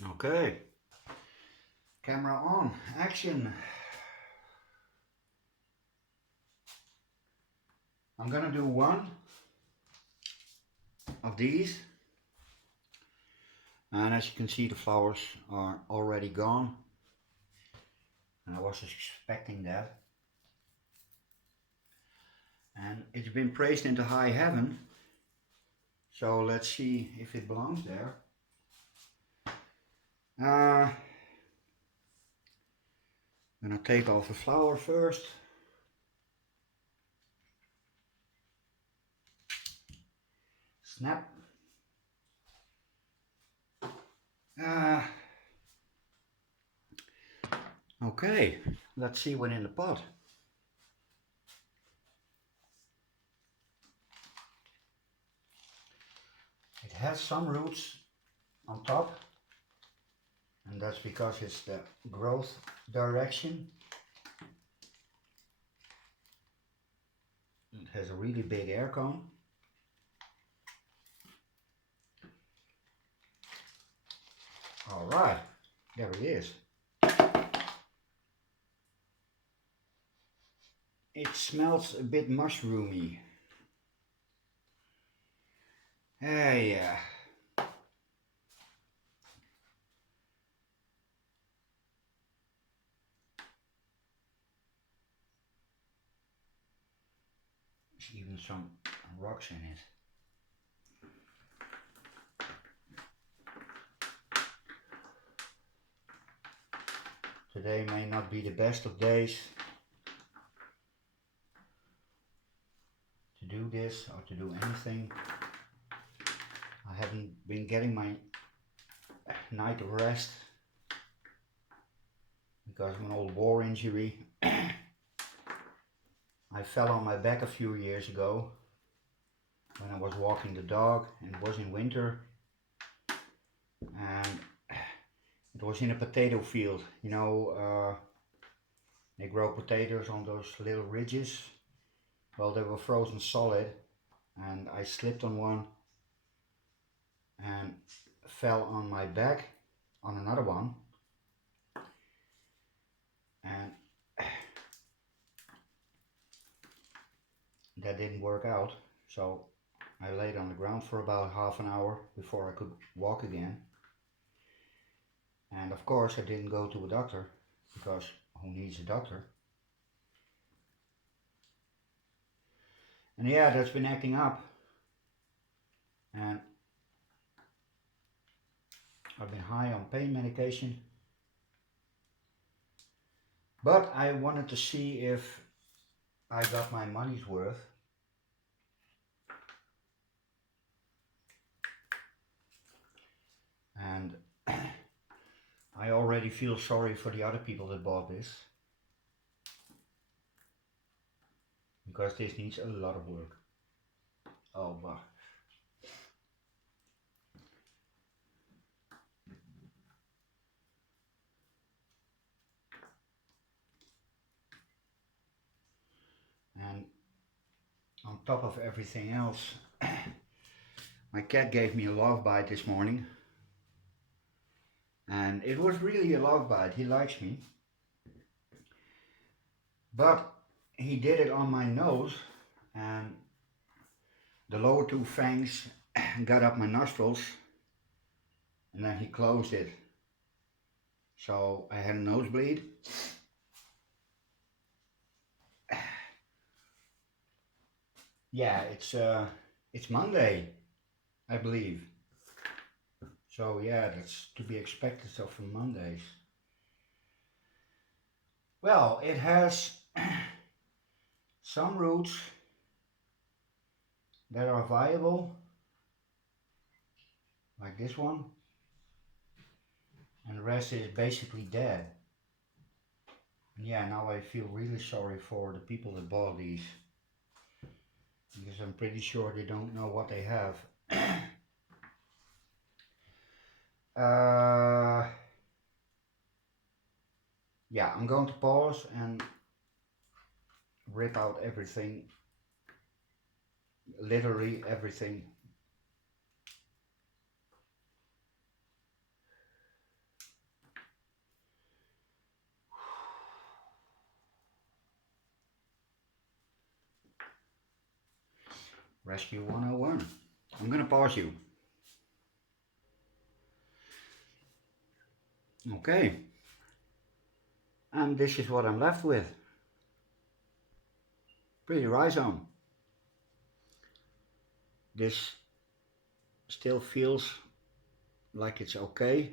Okay, camera on, action. I'm gonna do one of these, and as you can see the flowers are already gone, and I was expecting that. And it's been praised into high heaven, so let's see if it belongs there. I'm gonna take off the flower first. Snap. Uh, okay, let's see what's in the pot. It has some roots on top, and that's because it's the growth direction. It has a really big air cone. All right, there it is. It smells a bit mushroomy. Yeah. There's even some rocks in it. Today may not be the best of days to do this or to do anything. I haven't been getting my night of rest because of an old war injury. I fell on my back a few years ago when I was walking the dog, and it was in winter, and it was in a potato field. You know, they grow potatoes on those little ridges. Well, they were frozen solid, and I slipped on one and fell on my back on another one, and that didn't work out. So I laid on the ground for about half an hour before I could walk again. And of course I didn't go to a doctor, because who needs a doctor? And yeah, that's been acting up, and I've been high on pain medication. But I wanted to see if I got my money's worth. And I already feel sorry for the other people that bought this, because this needs a lot of work. Oh, wow. And on top of everything else, my cat gave me a love bite this morning. And it was really a love bite. He likes me. But he did it on my nose, and the lower two fangs got up my nostrils, and then he closed it. So I had a nosebleed. Yeah, it's Monday, I believe. So yeah, that's to be expected of Mondays. Well, it has some roots that are viable, like this one, and the rest is basically dead. And yeah, now I feel really sorry for the people that bought these, because I'm pretty sure they don't know what they have. Yeah, I'm going to pause and rip out everything, literally everything. Rescue 101. I'm gonna pause you. Okay. And this is what I'm left with. Pretty rhizome. This still feels like it's okay.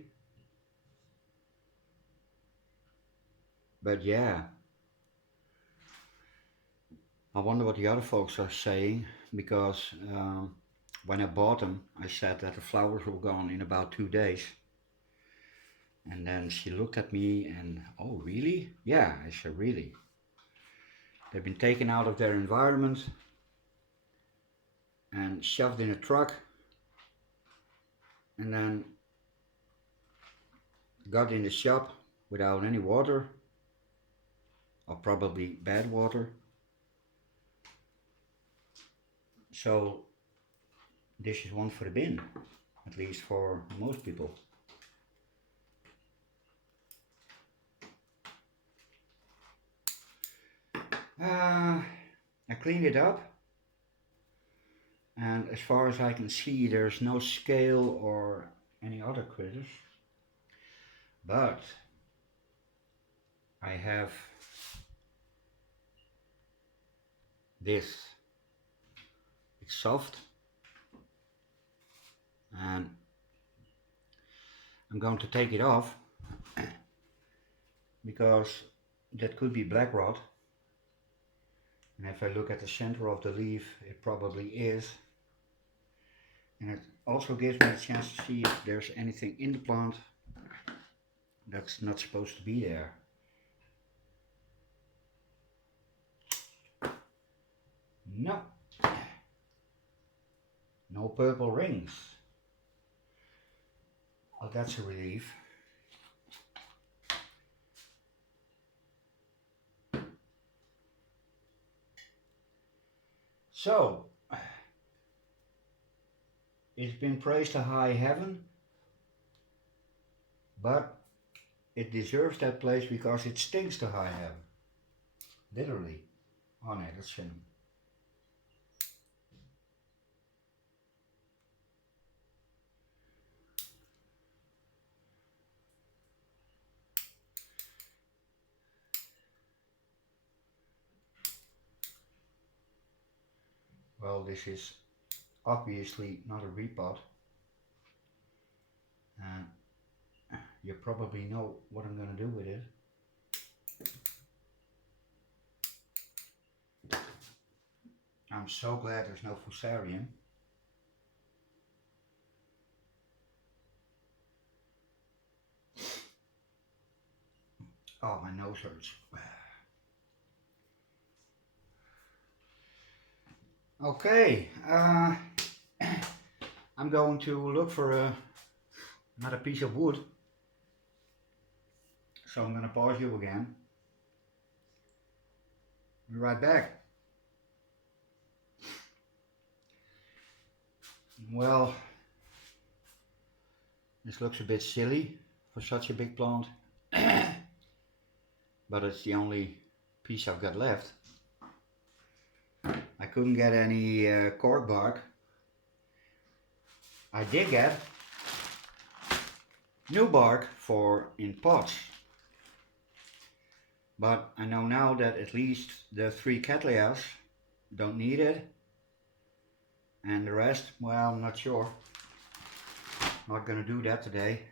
But yeah, I wonder what the other folks are saying, because when I bought them, I said that the flowers were gone in about 2 days. And then she looked at me and, oh, really? Yeah, I said, really? They've been taken out of their environment and shoved in a truck and then got in the shop without any water, or probably bad water. So this is one for the bin, at least for most people. I cleaned it up, and as far as I can see, there's no scale or any other critters, but I have this. It's soft, and I'm going to take it off because that could be black rot, and if I look at the center of the leaf, it probably is. And it also gives me a chance to see if there's anything in the plant that's not supposed to be there. No. No purple rings. Well, that's a relief. So, it's been praised to high heaven, but it deserves that place because it stinks to high heaven. Literally. Oh no, that's cinnamon. Well, this is obviously not a repot. And you probably know what I'm going to do with it. I'm so glad there's no fusarium. Oh, my nose hurts. Okay, I'm going to look for another piece of wood. So I'm going to pause you again. Be right back. Well, this looks a bit silly for such a big plant, but it's the only piece I've got left. I couldn't get any cork bark. I did get new bark for in pots, but I know now that at least the 3 Cattleyas don't need it, and the rest, well, I'm not sure. Not gonna do that today.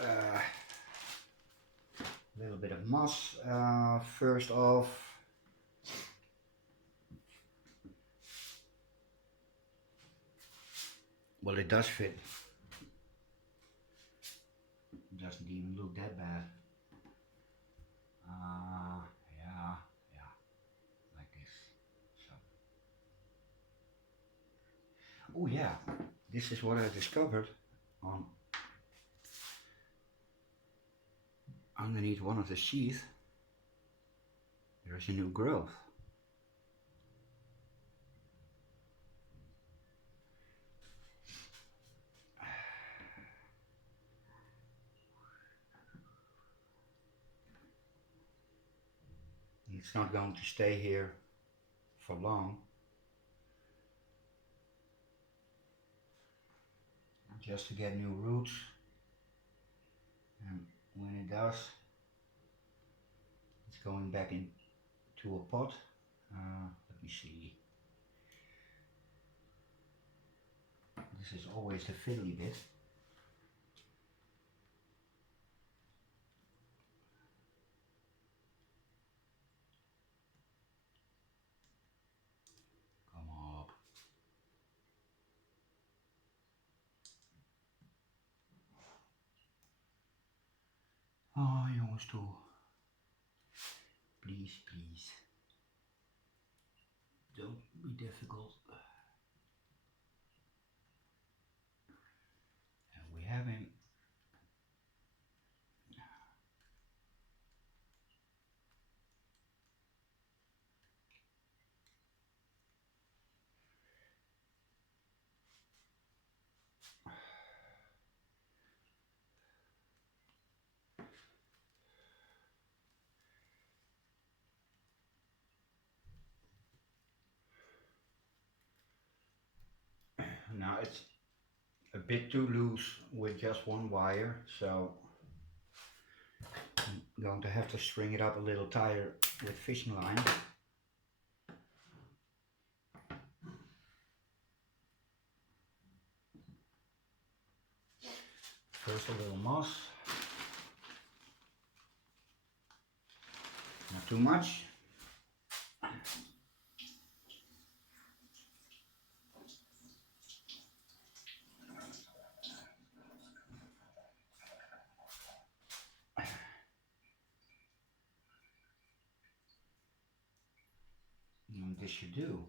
A little bit of moss first off. Well, it does fit. It doesn't even look that bad. Yeah, like this. So. Oh yeah, this is what I discovered on underneath one of the sheath. There's a new growth. it's not going to stay here for long. Just to get new roots, and when it does, it's going back into a pot. Let me see. This is always the fiddly bit. Come up. Oh, jongens toe. Please, please. Don't be difficult. And we have him. Now it's a bit too loose with just one wire, so I'm going to have to string it up a little tighter with fishing line. First a little moss, not too much. And this should do.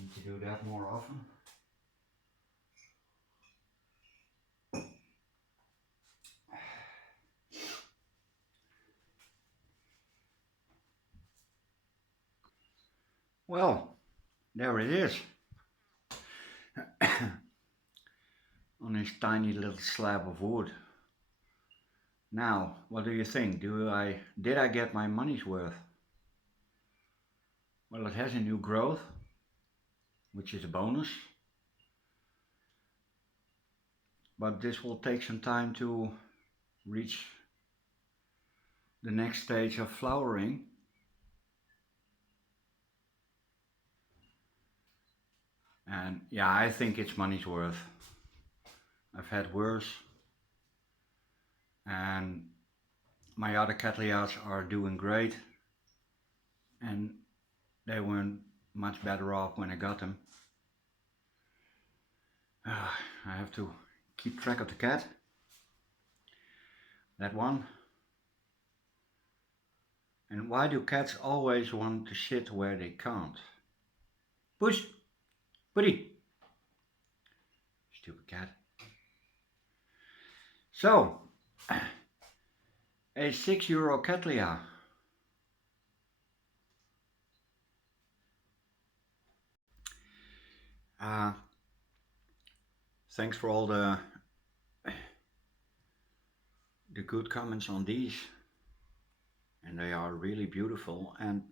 Need to do that more often. Well, there it is. On this tiny little slab of wood. Now, what do you think? Did I get my money's worth? Well, it has a new growth, which is a bonus. But this will take some time to reach the next stage of flowering. And yeah, I think it's money's worth. I've had worse. And my other Cattleyas are doing great. And they weren't much better off when I got them. I have to keep track of the cat. That one. And why do cats always want to sit where they can't? Push! Buddy! Stupid cat. So, a €6 Cattleya. Thanks for all the good comments on these. And they are really beautiful and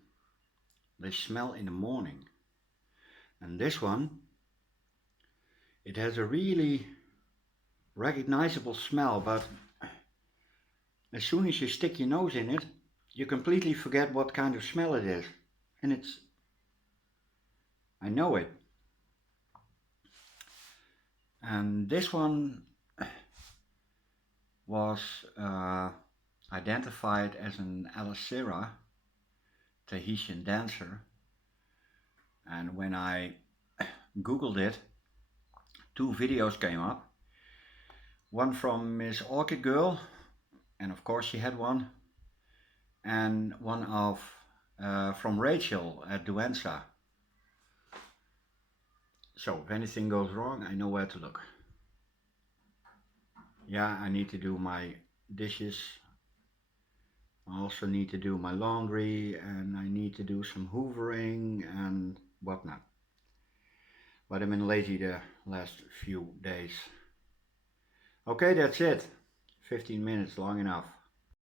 they smell in the morning. And this one, it has a really recognizable smell, but as soon as you stick your nose in it, you completely forget what kind of smell it is. And I know it. And this one was identified as an Alicera Tahitian dancer. And when I googled it, 2 videos came up. One from Miss Orchid Girl, and of course she had one, and one from Rachel at Duensa. So if anything goes wrong, I know where to look. Yeah, I need to do my dishes. I also need to do my laundry, and I need to do some hoovering and whatnot. But I've been lazy the last few days. Okay, that's it. 15 minutes, long enough.